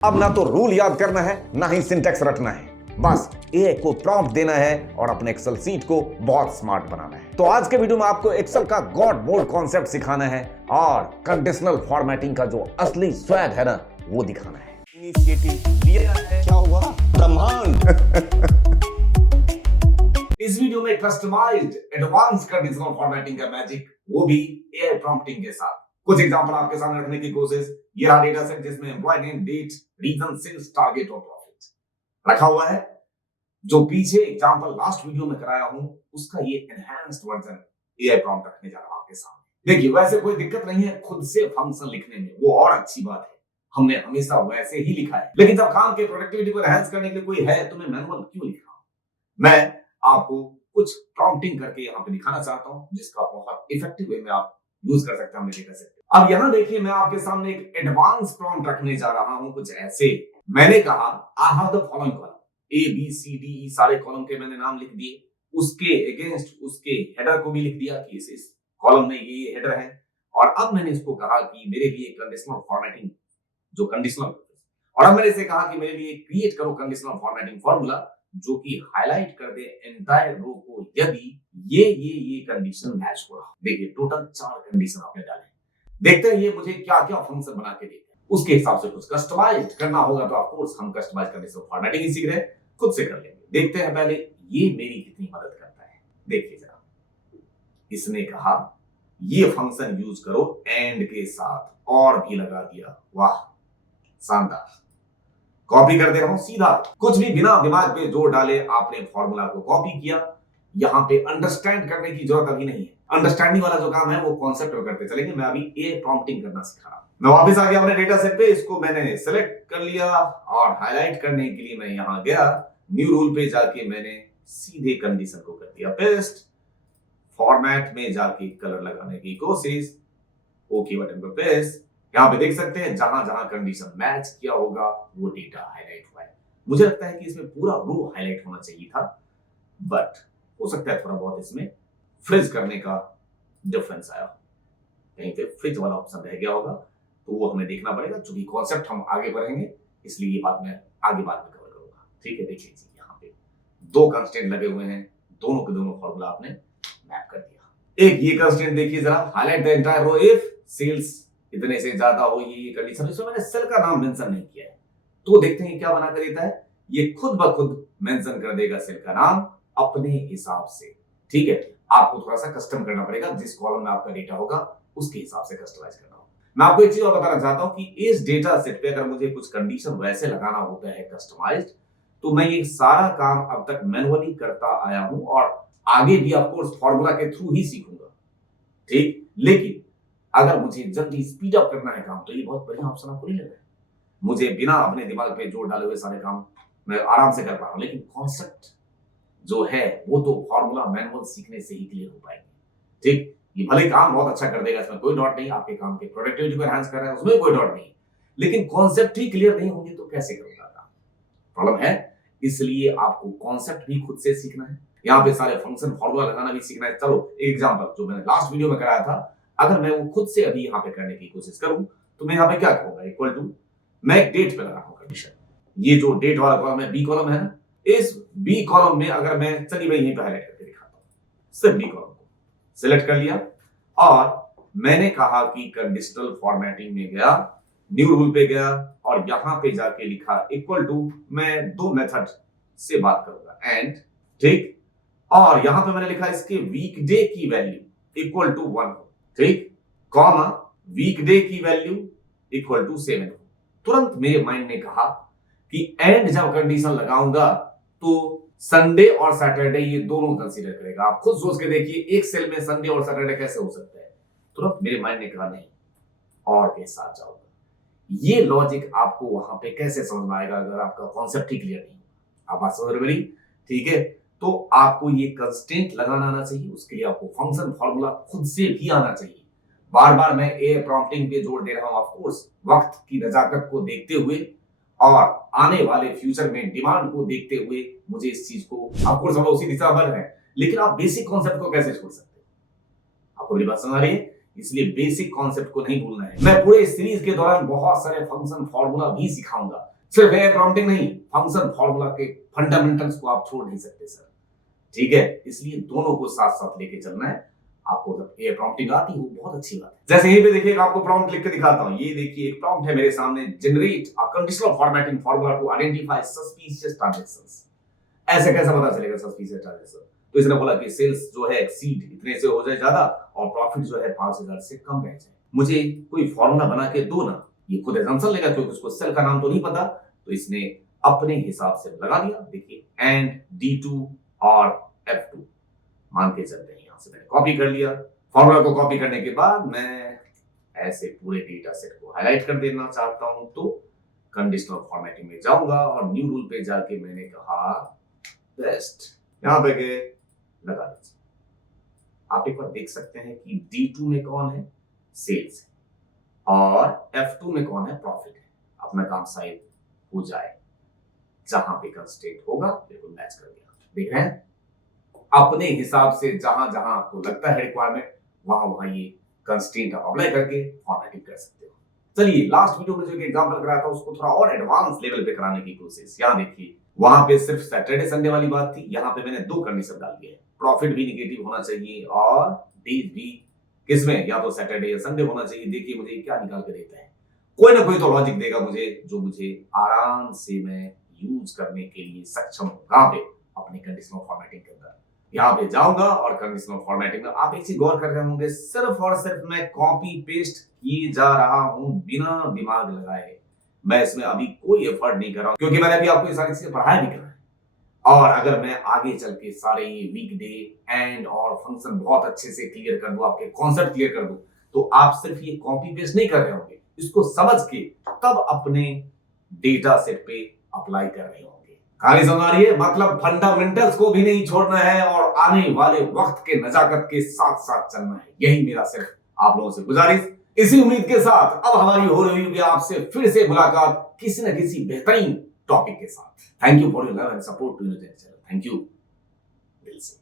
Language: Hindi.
अब ना तो रूल याद करना है ना ही सिंटेक्स रटना है, बस एआई को प्रॉम्प्ट देना है और अपने एक्सेल सीट को बहुत स्मार्ट बनाना है। तो आज के वीडियो में आपको एक्सेल का गॉड मोड कॉन्सेप्ट सिखाना है और कंडीशनल फॉर्मेटिंग का जो असली स्वैग है ना वो दिखाना है। इनिशिएटिव लिया है, क्या हुआ ब्रह्मांड। इस वीडियो में कस्टमाइज्ड एडवांस कंडीशनल फॉर्मेटिंग का मैजिक, वो भी एआई प्रॉम्प्टिंग के साथ। कुछ एग्जांपल आपके सामने रखने की कोशिश। ये रहा डेटा सेट जिसमें employ name, date, region, sales target और प्रॉफिट रखा हुआ है। जो पीछे एग्जांपल लास्ट वीडियो में कराया हूं उसका ये एनहांस्ड वर्जन एआई प्रॉम्प्ट रखने जा रहा हूं आपके सामने। देखिए, वैसे कोई दिक्कत नहीं है खुद से फंक्शन लिखने में, वो और अच्छी बात है, हमने हमेशा वैसे ही लिखा है। लेकिन जब काम के प्रोडक्टिविटी को एनहांस करने के लिए कोई है तो मैं मैनुअल क्यों लिख रहा हूं। मैं आपको कुछ प्रॉम्प्टिंग करके यहाँ पे दिखाना चाहता हूँ जिसका बहुत इफेक्टिव वे में आप यूज कर सकते हैं, हमने देखा सकते। अब यहाँ देखिए, मैं आपके सामने एक एडवांस प्रॉम्प्ट रखने जा रहा हूँ कुछ ऐसे। मैंने कहा I have the following column, A B C D E, सारे कॉलम के मैंने नाम लिख दिए, उसके अगेंस्ट उसके हेडर को भी लिख दिया कि इस कॉलम में ये हेडर है। और अब मैंने इसको कहा कि मेरे लिए कंडीशनल फॉर्मेटिंग जो कंडीशनल, और अब मैंने इसे कहा कि मेरे लिए क्रिएट करो कंडीशनल फॉर्मेटिंग फॉर्मूला जो कि हाईलाइट कर दे एंटायर रो को यदि ये कंडीशन मैच हो रहा। देखिए, टोटल 4 कंडीशन आपने डाले। देखते हैं ये मुझे क्या क्या फंक्शन बना के देते हैं, उसके हिसाब से कुछ कस्टमाइज करना होगा तो ऑफ कोर्स हम कस्टमाइज करने से फॉर्मेटिंग ही सीख रहे हैं, खुद से कर लेंगे। देखते हैं पहले ये मेरी कितनी मदद करता है। देखिए जरा, इसने कहा ये फंक्शन यूज करो एंड के साथ, और भी लगा दिया। वाह, शानदार। कॉपी कर दे रहा हूं सीधा, कुछ भी बिना दिमाग पे जोर डाले आपने फॉर्मूला को कॉपी किया। यहां पे अंडरस्टैंड करने की जरूरत अभी नहीं है, अंडरस्टैंडिंग वाला जो काम है वो कॉन्सेप्ट में करते चलेंगे। मैं अभी ए प्रॉम्प्टिंग करना सिखा रहा हूं। मैं वापस आ गया अपने डेटा सेट पे, इसको मैंने सेलेक्ट कर लिया और हाईलाइट करने के लिए मैं यहां गया, न्यू रूल पे जाके मैंने सीधे कंडीशन को कर दिया पेस्ट, फॉर्मेट में जाके कलर लगाने की कोशिश, ओके बटन पर पेस्ट। यहाँ पे देख सकते हैं जहां जहां कंडीशन मैच किया होगा वो डेटा हाईलाइट हुआ है। मुझे लगता है कि इसमें पूरा रो हाईलाइट होना चाहिए था, बट हो सकता है थोड़ा बहुत इसमें फ्रिज करने का डिफरेंस आया, कहीं पे फ्रिज वाला ऑप्शन रह गया होगा, तो वो हमें देखना पड़ेगा। चूंकि कॉन्सेप्ट हम आगे बढ़ेंगे इसलिए ये बात मैं आगे बाद में कवर करूंगा। ठीक है, देख लीजिए यहाँ पे 2 कंस्ट्रेंट लगे हुए हैं, दोनों के दोनों फॉर्मूला आपने मैप कर दिया। एक ये कंस्ट्रेंट देखिए जरा, highlight the entire row if sales इतने से ज्यादा हो, ये कंडीशन। इसमें मैंने सेल का नाम मेंशन नहीं किया है, तो देखते हैं क्या बना कर देता है। ये खुद ब खुद मेंशन कर देगा सेल का नाम अपने हिसाब से। ठीक है, आपको थोड़ा सा कस्टम करना पड़ेगा, जिस कॉलम में आपका डेटा होगा उसके हिसाब से कस्टमाइज करना होगा। मैं आपको एक चीज और बताना चाहता हूं कि इस डेटा सेट पे अगर मुझे कुछ कंडीशन वैसे लगाना होता है कस्टमाइज्ड, तो मैं ये सारा काम अब तक मैनुअली करता आया हूं और आगे भी ऑफ कोर्स फॉर्मूला के थ्रू ही सीखूंगा। ठीक, लेकिन अगर मुझे जल्दी स्पीड अप करना है काम तो ये बहुत बढ़िया ऑप्शन आपको नहीं लग रहा है। मुझे बिना अपने दिमाग पे जोर डाले हुए सारे काम मैं आराम से कर पा रहा हूं, लेकिन कॉन्सेप्ट जो है वो तो फॉर्मूला मैनुअल सीखने से ही क्लियर हो पाएगी। ठीक, ये भले काम बहुत अच्छा कर देगा, इसमें कोई डाउट नहीं, आपके काम के प्रोडक्टिविटी को एनहांस कर रहा है उसमें कोई डाउट नहीं, लेकिन कॉन्सेप्ट ही क्लियर नहीं होंगे तो कैसे करूंगा काम। प्रॉब्लम है, इसलिए आपको कॉन्सेप्ट भी खुद से सीखना है, यहाँ पे सारे फंक्शन फॉर्मूला लगाना भी सीखना है। चलो एग्जाम्पल जो मैंने लास्ट वीडियो में कराया था, अगर मैं वो खुद से अभी यहाँ पे करने की कोशिश करूं तो मैं यहाँ पे क्या करूंगा, इक्वल टू, मैं एक डेट पे लगा रहा हूं कंडीशन। ये जो डेट वाला कॉलम है, बी कॉलम है ना, इस बी कॉलम में अगर मैं, चलिए मैं यहीं पे हाईलाइट करके दिखाता हूं, सिर्फ बी कॉलम को सिलेक्ट कर लिया और मैंने कहा कि कंडीशनल फॉर्मेटिंग में गया, न्यू रूल पे गया और यहां पे जाके लिखा इक्वल टू, मैं 2 मेथड से बात करूंगा एंड, ठीक, और यहां पे मैंने लिखा इसके वीकडे की वैल्यू इक्वल टू 1, ठीक, कॉमा वीकडे की वैल्यू इक्वल टू 7। तुरंत मेरे माइंड ने कहा कि एंड जब कंडीशन लगाऊंगा तो संडे और सैटरडे ये दोनों कंसीडर करेगा। आप खुद सोच के देखिए, एक सेल में संडे और सैटरडे कैसे हो सकता है। तुरंत मेरे माइंड ने कहा नहीं, और के साथ जाऊंगा। ये लॉजिक आपको वहां पे कैसे समझ में आएगा अगर आपका कॉन्सेप्ट ही क्लियर नहीं। आप बात समझ रहे, ठीक है, तो आपको ये कंस्ट्रेंट लगाना आना चाहिए, उसके लिए आपको फंक्शन फॉर्मूला खुद से भी आना चाहिए। बार बार मैं ए प्रॉम्प्टिंग पे जोर दे रहा हूं, ऑफ कोर्स वक्त की नजाकत को देखते हुए और आने वाले फ्यूचर में डिमांड को देखते हुए मुझे इस चीज को, ऑफ कोर्स हम लोग उसी दिशा बढ़ रहे हैं, लेकिन आप बेसिक कॉन्सेप्ट को कैसे छोड़ सकते हैं। आपको मेरी बात समझ आ रही है? इसलिए बेसिक कॉन्सेप्ट को नहीं भूलना है। मैं पूरे इस सीरीज के दौरान बहुत सारे फंक्शन फॉर्मूला भी सिखाऊंगा। सिर्फ एआई प्रॉम्प्टिंग नहीं, फंक्शन फॉर्मूला के फंडामेंटल्स को आप छोड़ नहीं सकते सर। ठीक है, इसलिए दोनों को साथ साथ लेके चलना है। आपको जब एआई प्रॉम्प्टिंग आती है वो बहुत अच्छी बात है। जैसे यहीं पे देखिए, आपको प्रॉम्प्ट लिख के दिखाता हूं। ये देखिए एक प्रॉम्प्ट है मेरे सामने, generate a conditional formatting formula to identify suspicious transactions. ऐसे कैसे पता चलेगा सस्पिशियस ट्रांजैक्शन? तो इसने बोला कि सेल्स जो है एक्सीड इतने से हो जाए ज्यादा और प्रॉफिट जो है 5000 से कम रह जाए। मुझे कोई फॉर्मूला बना के दो ना। ये खुद एग्जांपल लेगा क्योंकि उसको सेल का नाम तो नहीं पता, तो इसने अपने हिसाब से लगा दिया। देखिए एंड D2 और F2 मान के चलते हैं। यहां से मैंने कॉपी कर लिया। फॉर्मूला को कॉपी करने के बाद मैं ऐसे पूरे डेटा सेट को हाईलाइट कर देना चाहता हूं, तो कंडीशनल फॉर्मेटिंग में जाऊंगा और न्यू रूल पे जाके मैंने कहा बेस्ट, यहां पे के लगा दीजिए। आप एक बार देख सकते हैं कि D2 में कौन है, सेल्स है, और F2 में कौन है, प्रॉफिट है। अपना काम शायद हो जाए। जहां पे कंस्ट्रेंट होगा बिल्कुल मैच कर दिया। देख रहे हैं, अपने हिसाब से जहां जहां आपको लगता है रिक्वायरमेंट, वहां वहां ये कंस्ट्रेंट आप अप्लाई करके फॉर्मेटिंग कर सकते हो। चलिए, लास्ट वीडियो में जो एक एग्जांपल कराया था उसको थोड़ा और एडवांस लेवल पे कराने की कोशिश। यहां देखिए, वहां पे सिर्फ सैटरडे संडे वाली बात थी, यहां पे मैंने दो कंडीशन डाल दिए। प्रॉफिट भी नेगेटिव होना चाहिए और डेज भी किसमें, या तो सैटरडे या संडे होना चाहिए। देखिए मुझे क्या निकाल के देता है, कोई ना कोई तो लॉजिक देगा मुझे, जो मुझे आराम से मैं यूज करने के लिए सक्षम होगा पे अपने कंडीशनल फॉर्मेटिंग के अंदर। यहाँ पे जाऊंगा और कंडीशनल फॉर्मेटिंग में आप एक चीज गौर कर रहे होंगे, सिर्फ और सिर्फ मैं कॉपी पेस्ट किए जा रहा हूं बिना दिमाग लगाए। मैं इसमें अभी कोई एफर्ट नहीं कर रहा हूं, क्योंकि मैंने अभी आपको ये सारी चीजें पढ़ाया भी करना है। और अगर मैं आगे चल के सारे ये वीकडे एंड और फंक्शन बहुत अच्छे से क्लियर कर दूं, आपके कॉन्सेप्ट क्लियर कर दूं, तो आप सिर्फ ये कॉपी पेस्ट नहीं कर रहे होंगे, इसको समझ के तब अपने डेटा सेट पे अप्लाई कर रहे होंगे। कहानी समझ आ रही है? मतलब फंडामेंटल्स को भी नहीं छोड़ना है और आने वाले वक्त के नजाकत के साथ साथ चलना है। यही मेरा सिर्फ आप लोगों से गुजारिश। इसी उम्मीद के साथ अब हमारी हो रही होगी आपसे फिर से मुलाकात किसी न किसी बेहतरीन टॉपिक के साथ। Thank you for your love and support to your channel. Thank you दिल से।